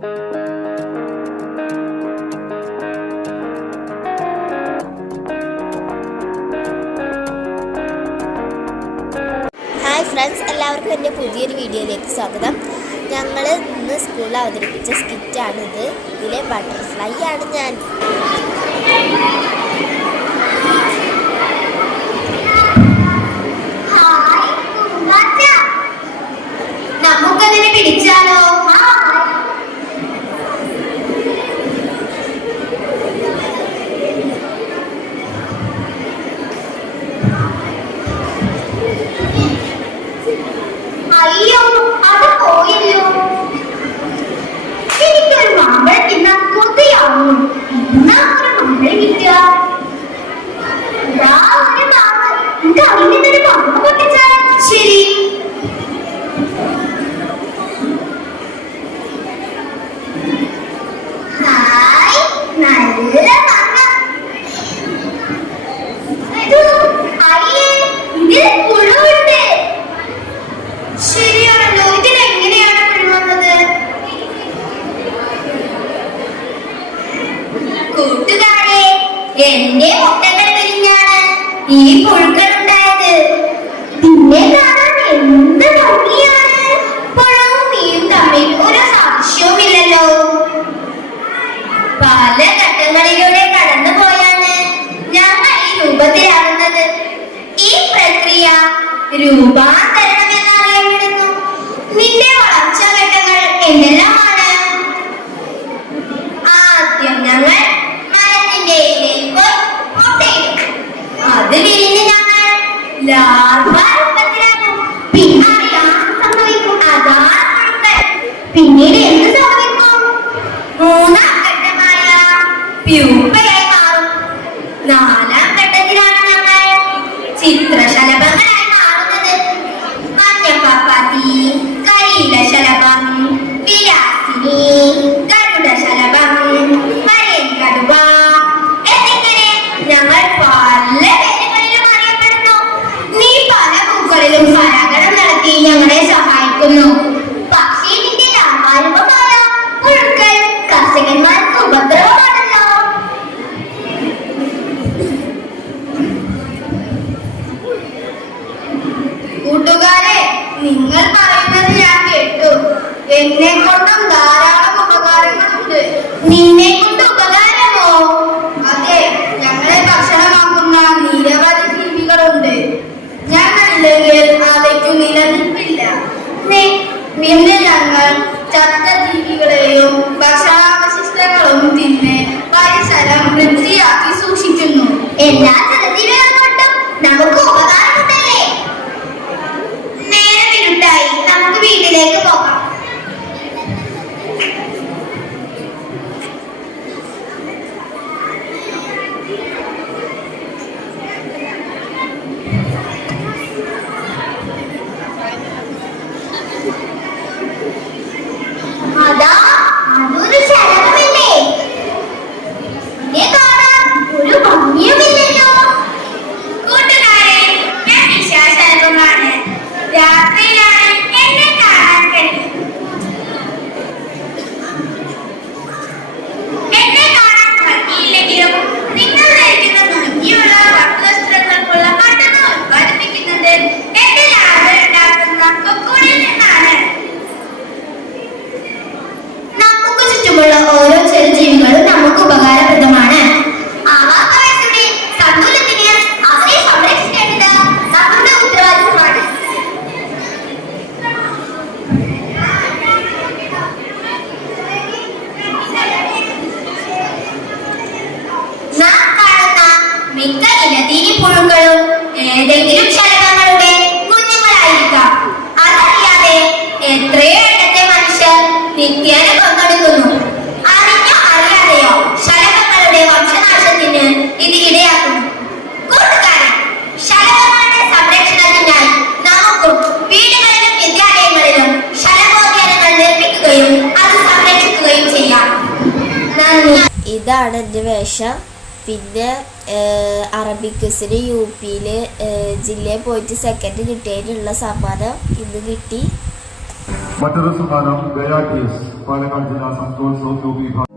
Hi friends, എല്ലാവർക്കും എൻ്റെ പുതിയൊരു വീഡിയോയിലേക്ക് സ്വാഗതം. ഞങ്ങൾ ഇന്ന് സ്കൂളിൽ അവതരിപ്പിച്ച സ്കിറ്റാണിത്. ഇതിലെ ബട്ടർഫ്ലൈ ആണ് ഞാൻ. നമുക്കതിനെ പിടിച്ചാലോ? അയ്യോ, അത് പോയല്ലോ. എനിക്കൊരു മാമ്പഴം തിന്നാൻ കൊതിയാവും. എന്നാ ഒരു മാമ്പഴം കിട്ടുക. അതിനൊരു മാമ്പ പൊട്ടിച്ചാൽ ശരി. ഹായ്, നല്ല മാങ്ങ. അയ്യേ, ഇതിൽ പുഴുവുണ്ട്. ശരിയാണല്ലോ, ഇതിനെങ്ങനെയാണ് പുഴുവന്നത്? കൂട്ടുകാരെ, എന്റെ മുട്ടകൾ വിരിഞ്ഞാണ് ഈ പുഴുക്കൾ ഉണ്ടായത്. ഇതിനെ കാണാൻ എന്ത് ഭംഗിയാണ്. പുഴവും നീയും തമ്മിൽ ഒരു സാക്ഷ്യവുമില്ലല്ലോ. പല ഘട്ടങ്ങളിലൂടെ കടന്നു പോയാണ് ഞങ്ങൾ ഈ രൂപത്തിലാവുന്നത്. ഈ പ്രക്രിയ രൂപാന്തരണം എന്നറിയപ്പെടുന്നു. നിന്റെ വളർച്ചാ ഘട്ടങ്ങൾ എന്തെല്ലാമാണ്? ആദ്യം ഞങ്ങൾ മരത്തിന്റെ ഇലയിൽ പോയി മുട്ടയിടും. അത് വിരിഞ്ഞ് ഞങ്ങൾ ലാർവ രൂപത്തിലാകും. പിന്നെ അറിയാൻ സംഭവിക്കും. അതാണ് പുഴുക്കൾ. പിന്നീട് എന്ത് സംഭവിക്കും? മൂന്നാം ഘട്ടമായ പ്യൂപ്പയായി മാറും. നാലാം ഘട്ടത്തിലാണ് ഞങ്ങൾ ചിത്രശലഭങ്ങളായി മാറുന്നത്. മഞ്ഞപ്പാപ്പാത്തി, കരിയിലശലഭം, വിലാസിനി, ഗരുഡശലഭം, മലയൻ കടുവ എന്നിങ്ങനെ ഞങ്ങൾ പല പേരുകളിലും അറിയപ്പെടുന്നു. നീ പല പൂക്കളിലും പരാഗണം നടത്തി ഞങ്ങളെ സഹായിക്കുന്നു. പക്ഷേ നിന്റെ ലാഭാരൂപമായ പുഴുക്കൾ കർഷകന്മാർക്ക് ഉപദ്രവമാണല്ലോ. കൂട്ടുകാരെ, നിങ്ങൾ പറയുന്നത് ഞാൻ കേട്ടു. എന്നെ കൊണ്ടും ധാരാളം ഉപകാരങ്ങളുണ്ട്. നിന്നെ കൊണ്ട് ഉപകാരമോ? അതെ, ഞങ്ങളെ ഭക്ഷണമാക്കുന്ന നിരവധി ജീവികളുണ്ട്. ഞങ്ങളില്ലെങ്കിൽ അവയ്ക്കു നിലനിൽപ്പില്ല. പിന്നെ ഞങ്ങൾ ചത്ത ജീവികളെയും ഭക്ഷണാവശിഷ്ടങ്ങളും തിന്ന് പരിസരം വൃത്തിയാക്കി സൂക്ഷിക്കുന്നു. എല്ലാ ജലജീവികളും കൊണ്ടും നമുക്ക് ഉപകാരമുണ്ടല്ലേ? നേരെ ഇരുട്ടായി, നമുക്ക് വീട്ടിലേക്ക് പോകാം. അതാ, അതൊരു ശലഭമല്ലേ? ഇതിനെ കാണാൻ ഒരു ഭംഗിയുമില്ലല്ലോ. കൂട്ടുകാരെ, ഞാൻ നിശാശലഭമാണ്. രാത്രിയിലാണ് എന്നെ കാണാൻ കഴിയും. എന്നെ കാണാൻ ഭംഗിയില്ലെങ്കിലും നിങ്ങൾ ധരിക്കുന്ന ഭംഗിയുള്ള വസ്ത്രങ്ങൾക്കുള്ള പട്ടണം ഉത്പാദിപ്പിക്കുന്നത് എന്റെ ലാഭം ഉണ്ടാക്കുന്ന കൊക്കൂണിൽ നിന്നാണ്. നമുക്ക് ചുറ്റുമുള്ള ഓരോ ചെറുജീവികളും നമുക്ക് ഉപകാരപ്രദമാണ്. ആവാസവ്യവസ്ഥയുടെ സന്തുലനത്തിന് അവരെ സംരക്ഷിക്കേണ്ടത് നമ്മുടെ ഉത്തരവാദിത്തമാണ്. നാം കാണുന്ന മിക്ക ഇലതീനി പുഴുക്കളും ഏതെങ്കിലും ശലഭങ്ങളുടെ കുഞ്ഞുങ്ങളായിരിക്കാം. അതറിയാതെ എത്രയോ എണ്ണത്തെ മനുഷ്യർ നിത്യേന കൊന്നൊടുക്കുന്നു. അറിഞ്ഞോ അറിയാതെയോ ശലഭങ്ങളുടെ വംശനാശത്തിന് ഇത് ഇടയാക്കുന്നു. കൂട്ടുകാരൻ, ശലഭങ്ങളുടെ സംരക്ഷണത്തിനായി നമുക്കും വീടുകളിലും വിദ്യാലയങ്ങളിലും ശലഭോദ്യാനങ്ങൾ നിർമ്മിക്കുകയും അത് സംരക്ഷിക്കുകയും ചെയ്യാം. നന്ദി. ഇതാണ് എൻ്റെ വേഷം. പിന്നെ അറബിക്സിന് UP-ൽ ജില്ലയിൽ പോയിട്ട് സെക്കൻഡ് കിട്ടിയതിനുള്ള സമ്മാനം ഇന്ന് കിട്ടി. മറ്റൊരു സമ്മാനം ഗയാ ടി എസ് പാലക്കാട് ജില്ലാ സംഘോത്സവ വിഭാഗം